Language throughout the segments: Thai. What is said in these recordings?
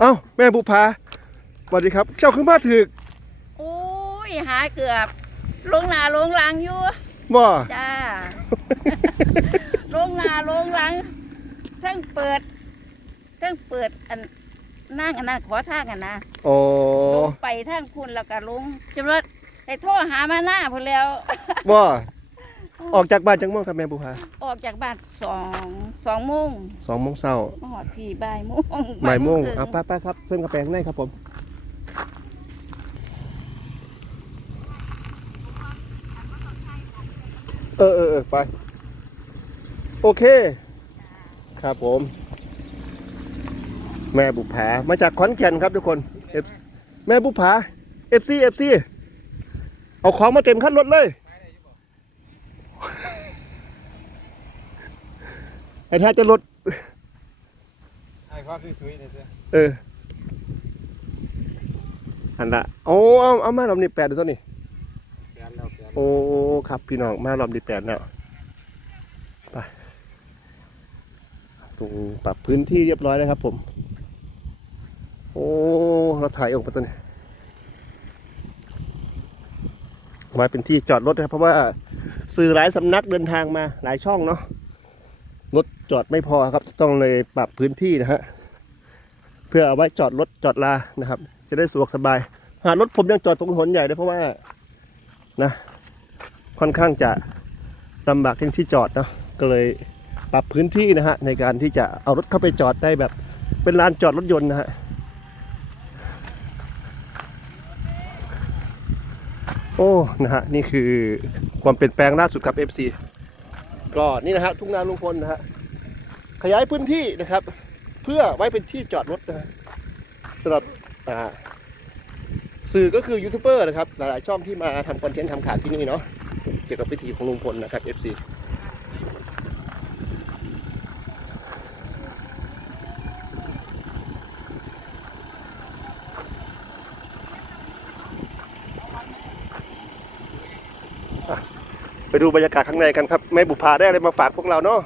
เอ้าแม่บุภาสวัสดีครับ เจ้าขึ้นมาถึกโอ้ยหาเกือบลงหนาลงหลังอยู่บ่ จ้า ลงหนาลงหลังทั้งเปิดทั้งเปิดอันนั่งอันนั้นขอทางอันนะโอ้ลงไปทางคุณแล้วก็ลงจำรวจไอ้โทรหามาหน้าพอแล้วบ่ ออกจากบ้านจังม่วงครับแม่บุภาออกจากบ้านสองสองโมงสองโมงเช้ามาหอดพี่บ่ายโมงบ่ายโมงครึ่เอาป้าป้าครับเส้นกาแฟข้างในครับผมเออเออเออไป โอเค ครับผม แม่บุภามาจากขอนแก่นครับทุกคน F แม่บุภา FC FC เอาของมาเต็มขั้นรถเลย ไอ้ถ้าจะรถไอ้ข้อสวยๆเนี่ยเจ้เอออันละโอ้เอาเอามารอบนี้แปดเดี๋ยวตัวนี้แปนแล้วแปนโอ้ครับพี่น้องมารอบนี้แปดแล้วไปตรงปรับพื้นที่เรียบร้อยแล้วครับ ผม โอ้เราถ่ายออกมาตัวนี้ไว้เป็นที่จอดรถนะครับเพราะว่าสื่อหลายสำนักเดินทางมาหลายช่องเนาะ รถจอดไม่พอครับ ต้องเลยปรับพื้นที่นะฮะเพื่อเอาไว้จอดรถจอดลานะครับ จะได้สะดวกสบาย หารถผมยังจอดตรงถนนใหญ่เลยเพราะว่านะค่อนข้างจะลำบากที่ที่จอดเนาะก็เลยปรับพื้นที่นะฮะในการที่จะเอารถเข้าไปจอดได้แบบ เป็นลานจอดรถยนต์นะฮะโอ้นะฮะนี่คือความเปลี่ยนแปลงล่าสุดกับ FC ก็นี่นะฮะทุ่งนาลุงพลนะฮะขยายพื้นที่นะครับ เพื่อไว้เป็นที่จอดรถนะสำหรับสื่อก็คือยูทูบเบอร์นะครับหลายๆช่องที่มาทำคอนเทนต์ทำข่าวที่นี่เนาะเกี่ยวกับพิธีของลุงพลนะครับ FC ดูบรรยากาศข้างในกันครับแม่บุพาได้อะไรมาฝากพวกเราเนาะ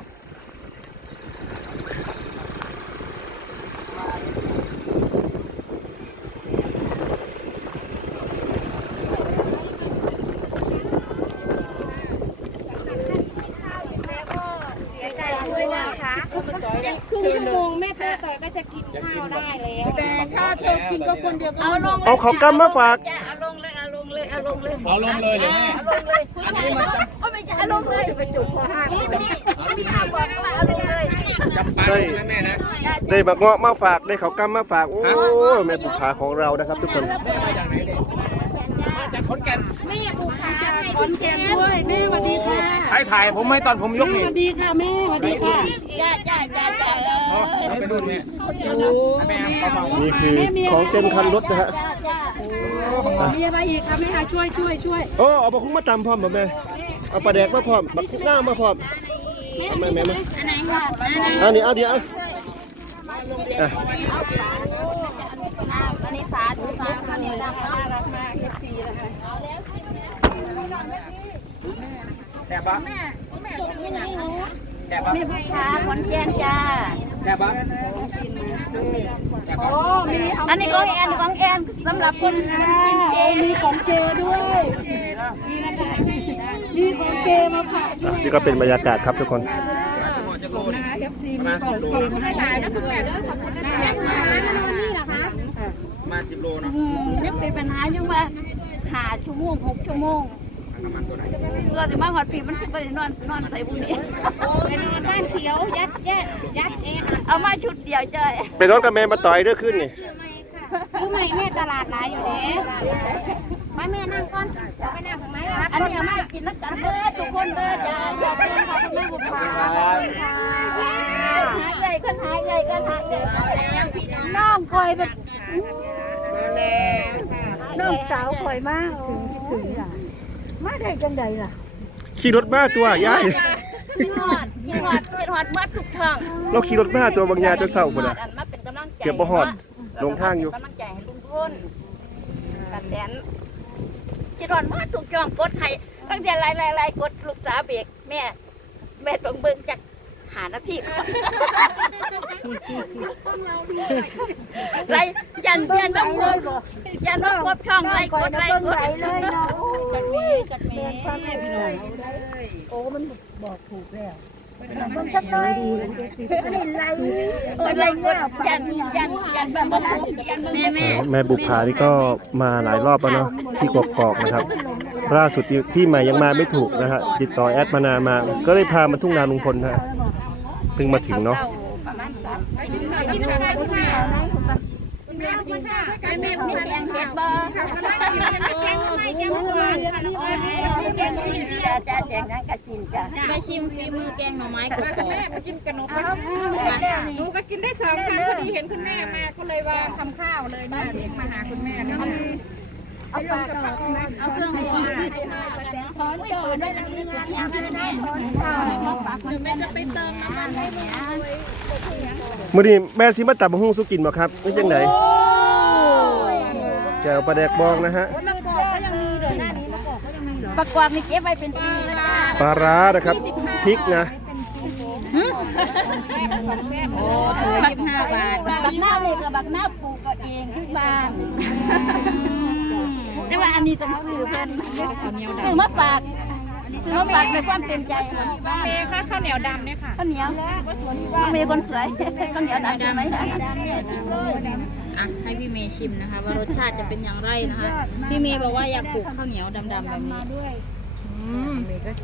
ด้วยนะคะอีกครึ่งชั่วโมงแม่เต้ต่อยก็จะกินข้าวได้แล้วแต่ถ้าเธอกินก็คนเดียวก็เอาลงเลยเอาของกำมาฝากจ้ะ เอาลงเลยเอาลงเลยเอาลงเลยเอาลงเลยเดี๋ยวแม่เอาลงเลยผู้ชายเอาไม่จะเอาลงเลยไปจุกคอห้านี่นี่นี่ข้าวบอกว่าเอาลงเลยจับปลาลงนะแม่นะได้บักเงาะมาฝากได้เขาวกำมาฝากโอ้แม่บุพาของเรานะครับ ทุกคนมาจากไหนเนี่ยมาจากขอนแก่นไม่อยากกูขาให้ขอนแก่นด้วยแม่สวัสดีค่ะใครถ่ายผมไหมตอนผมยกแม่นี่สวัสดีค่ะแม่สวัสดีค่ะจ้าจ้า จ้าจ้าอ๋อไปดูเนี่ยโอ้แม่เอามานี่คือของเต็มคันรถนะฮะมีอะไรอีกคะแม่คะช่วยช่วยช่วยโอ้เอาปลาคุ้งมาตำพร้อมบ่แม่เอาปลาแดกมาพร้อมบักคุกหน้ามาพร้อมเอาแม่แม่แม่อันไหนค่ะอันไหนอันนี้เอาเดี๋ยวเอาอะอันนี้สาธุสาธุเนี่ยรักน่ารักมากแซ่บปะไม่ไหนหนูแซ่บปะแม่ผู้ค้าขอนแก่นจ้า แซ่บปะโอ้มีเอาอันนี้ของแอนของแอนสำหรับคนกินเจมีของเจด้วยนี่นะคะมีของเจมาฝากด้วยนี่ก็เป็นบรรยากาศครับทุกคน นะคะเอฟซีประมีมาณขสิองบโลเจมาให้หลายนะคุณแม่เด้อขอบคุณนะแม่มานอนนี่เหรอคะประมาณสิบโลเนาะอืมยังเป็นปัญหาอยู่ว่าหาชั่วโมงหกชั่วโมงประมาณ ตัวไหนตัวที่มาหอดปีมันคือไปนอนนอนใส่บุญนี้ไปนอนบ้านเขียวยัดแยะยัดเอะเอามาชุดเดียวจ้อยไปรถกับแม่มาต่อยเด้อขึ้นนี่ซื้อใหม่แม่ตลาดหลายอยู่เด้มาแม่นั่งก่อนไปนั่งทำไมครับอันนี้เอามากินนักกันเด้อทุกคนเด้อจ้าอย่าเป็นขอบคุณแม่บุญพาหายใหญ่กันหายใหญ่กันหายใหญ่น้องคอยแบบน้องสาวคอยมากถึงอะ มาได้จังใดล่ะขี่รถมาตัวยายคิดฮอดคิดฮอดคิดฮอดเมื่อทุกช่องเราขี่รถมาตัวบางยาจนเศร้าหมดอะอันมาเป็นกำลังใจเก็บบ่ฮอดลงทางอยู่กำลังใจให้ลุงพลกันแดนคิดฮอดเมื่อทุกช่องกดให้ตั้งแต่ไล่ไล่ไล่กดลูกสาวเบรกแม่ แม่ต้องเบิ่งจาก หหานาทีก่อนไล่ยันยันต้องครบยันต้องครบช่องไล่กดไล่กดเลยเนาะจัดมีจัดมีมันจะไปไม่ไรกดไล่กดยันยันยันแบบบ่ครบยันแม่แม่แม่บุภานี่ก็มาหลายรอบแล้วเนาะที่กกอกนะครับล่าสุดที่ที่ใหม่ยังมาไม่ถูกนะฮะติดต่อแอดมานานมา ก็เลยพามาทุ่งนาลุงพลนะฮะเพิ่งมาถึงเนาะประมาณสามกินข้าวกินข้าวกินข้าวแม่แม่แกงเห็ดบ่แกงไมแกงหวานแกงกินจ้าจ้าแจงนั้นก็กินจ้ะไปชิมฝีมือแกงหน่อไม้กรอบแม่มากินกับหนูหนูก็กินได้สองครั้งพอดีเห็นคุณแม่มาก็เลยว่าทำข้าวเลยมาเรียกมาหาคุณแม่ เนี่ยเอาปลาเอาเครื่องให้มาถอนโจได้แล้วนี่นยังไม่ได้เอาปลาคนแม่จะไปเติมน้ำมันให้แม่มื้อนี้แม่สิมาตับมะฮุ่งสุกินบ่ครับนี่จังไดแก้วปลาแดกบองนะฮะมะกอกก็ยังมีเลยหน้านี้มะกอกก็ยังมีเหรอประกอบนี่เก็บไว้เป็นปีนะปลาร้านะครับพริกนะโอ้ถุงยี่สิบห้าบาทบักหน้าเลยกับบักหน้าปูก็เองที่บ้าน แต่ว่าอันนี้ต้องซื้อเพิ่นซื้อมาฝากซื้อมาฝากด้วยความเต็มใจเมย์ค่ะข้าวเหนียวดำเนี่ยค่ะข้าวเหนียวเมย์คนสวยข้าวเหนียวดำใช่ไหมอะให้พี่เมย์ชิมนะคะ ว่ารสชาติจะเป็นอย่างไรนะคะ พี่เมย์บอกว่าอยากปลูกข้าวเหนียวดำๆแบบนี้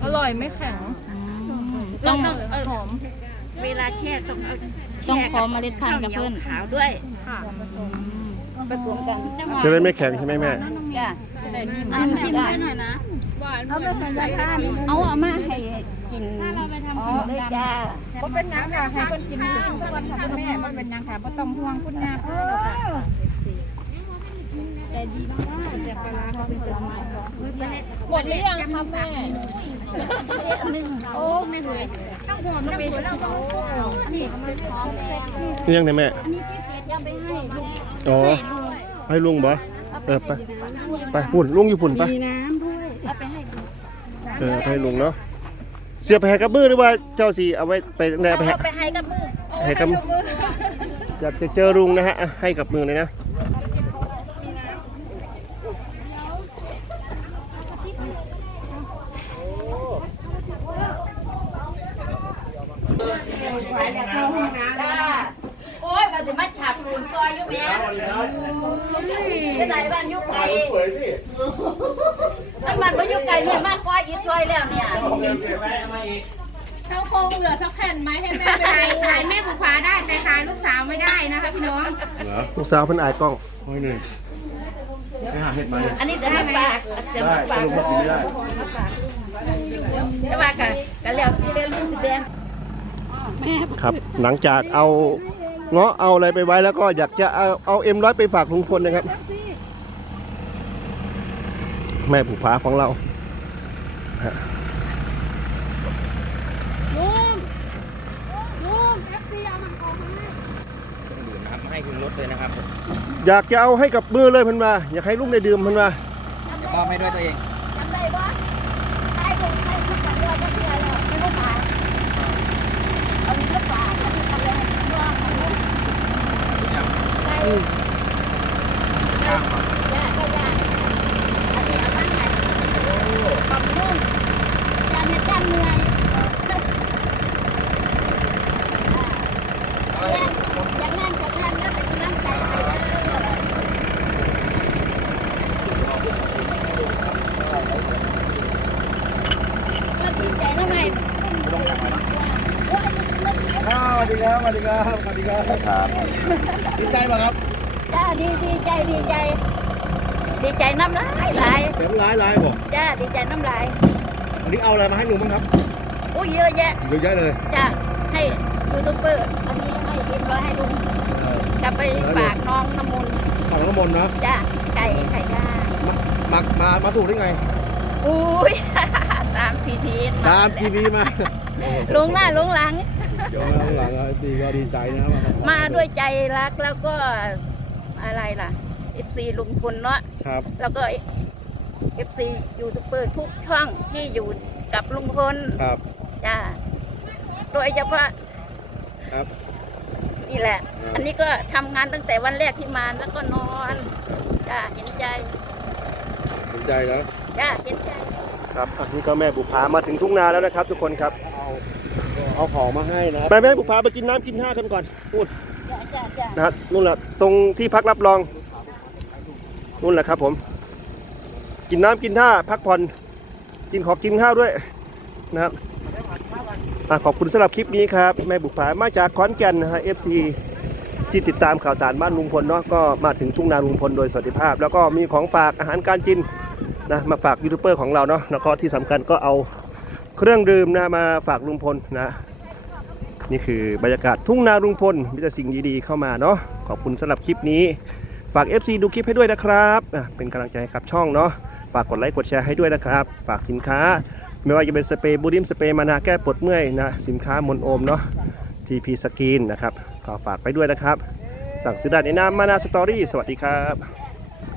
อร่อยไม่แข็งต้องหอมเวลาแช่ต้องเอาต้องขอเมล็ดพันธุ์กับเพื่อนขาวด้วยผสมกันจะได้ไม่แข็งใช่ไหมแม่ จ้ะอันนี้ชิมได้หน่อยนะเอาไปใส่ข้าวเอาเอามาให้กินอ๋อเลยจ้าก็เป็นน้ำค่ะให้คนกินทุกวันค่ะคุณแม่มันเป็นน้ำค่ะไม่ต้องห่วงคุณยาเพื่อค่ะหมดหรือยังครับแม่หนึ่งโอ้ไม่รวยข้าวหอมน้ำหัวเราก็นี่หอมแดงนี่ยังไงแม่ อันนี้พิเศษจะไปให้ลูกอ๋อให้ลุงบ่ เออไปไปพุ่นลุงอยู่พุ่นไปเอาไปให้ลูกเออไปให้ลุงเนาะเสียไปให้กับมือหรือว่าเจ้าสีเอาไว้ไปไหนเอาไปให้เอาไปให้กับมือให้กับมืออยากจะเจอลุงนะฮะอะให้กับมือเลยนะจ้าโอ้ยมา ปูนก้อยอยู่แม่ไปไหนบ้านยุกไก่ไอ้มันมายุกไก่เนี่ยมากก้อยอีซอยแล้วเนี่ยข้าวโพงเหลือสักแผ่นไหมให้แม่ไปขายขายแม่บุฟ้าได้แต่ขายลูกสาวไม่ได้นะคะพี่น้องลูกสาวเพิ่นอายกล้องโอ้ยเหนื่อยไปหาเห็ดมาเลยอันนี้จะมาฝากจะได้มาฝากลุงบอกกินไม่ได้จะมากันกันแล้วพี่เรียนลูกสิแดงครับหลังจากเอา เงาะเอาอะไรไปไว้แล้วก็อยากจะเอาเอาเอ็มร้อยไปฝากลุงพลนะครับ แม่ผู้ผาของเราดื่มนะครับมาให้คุณรถเลยนะครับอยากจะเอาให้กับมือเลยเพันมาอยากให้ลุงได้ดื่มเพันมาเดี๋ยวมอบให้ด้วยตัวเอง จำได้ปะได้ลงได้ทุกวันด้วยก็คืออะไรไม่ต้องฝากเอาเนื้อฝากแล้วมีอะไรด้วยของลูกใช่ย่าก็ย่าอันนี้เอามาให้ขอบคุณจานเนี่ยจานเหนื่อยอย่างนั้นจากนั้นแล้วเป็นกำลังใจให้นะก็ดีใจนะแม่ สวัสดีครับส วัสดีครับสวัสดีครับครับดีใจป่ะครับจ้าดีดีใจดีใจ ดีใจน้ำลายไหลายเต็มร้ายร้ายบอกจ้าดีใจน้ำลายวันนี้เอาอะไรมาให้ลุงบ้างครับอุ้ยเยอะแยะเยอะแยะเลยจ้าให้ยูทูบเบอร์อันนี้ให้เอ็มร้อยให้ลุงกลับไปฝากน้องน้ำมนต์ฝั่งน้ำมนต์นะจ้าไก่ไก่ย่างมามามาถูกได้ไงอุ้ยตามพีทีตามทีวีมาลงหน้าลงหลังเดี๋ ยวหลังหลังดีก็ดีใจนะมาด้วยใจรักแล้วก็อะไรล่ะ FC ลุงพลเนาะครับ แล้วก็ FC ยูทูบเบอร์ทุกช่องที่อยู่กับลุงพลครับจ้าโดยเฉพาะครับนี่แหละอ่าอันนี้ก็ทำงานตั้งแต่วันแรกที่มาแล้วก็นอนจ้าเห็นใจสนใจแล้วจ้าเห็นใจ ครับอันนี้ก็แม่บุภามาถึงทุ่งนาแล้วนะครับ ทุกคนครับ เอาของมาให้นะไปแม่บุภาไปกินน้ำกินท่ากันก่อนพูดจ้าจ้าจ้านะครับนู่นแหละตรงที่พักรับรองนู่นแหละครับผม กินน้ำกินท่าพักผ่อนกินขอกินข้าวด้วยนะครับอะขอบคุณสำหรับคลิปนี้ครับ แม่บุภามาจากขอนแก่นนะฮะ FC ที่ติดตามข่าวสารบ้านลุงพลเนาะก็มาถึงทุ่งนาลุงพลโดยสวัสดิภาพ แล้วก็มีของฝากอาหารการกิน นะมาฝากยูทูบเบอร์ของเราเนาะแล้วก็ที่สำคัญก็เอาเครื่องดื่มนะมาฝากลุงพลนะ นี่คือบรรยากาศทุ่งนาลุงพลมีแต่สิ่งดีๆเข้ามาเนาะขอบคุณสำหรับคลิปนี้ ฝาก FC ดูคลิปให้ด้วยนะครับเป็นกำลังใจให้กับช่องเนาะฝากกดไลค์กดแชร์ให้ด้วยนะครับ ฝากสินค้าไม่ว่าจะเป็นสเปรย์บูดิมสเปรย์มานาแก้ปวดเมื่อยนะสินค้ามนโอมเนาะทีพีสกินนะครับก็ฝากไปด้วยนะครับ สั่งซื้อได้ในนามมานาสตอรี่สวัสดีครับ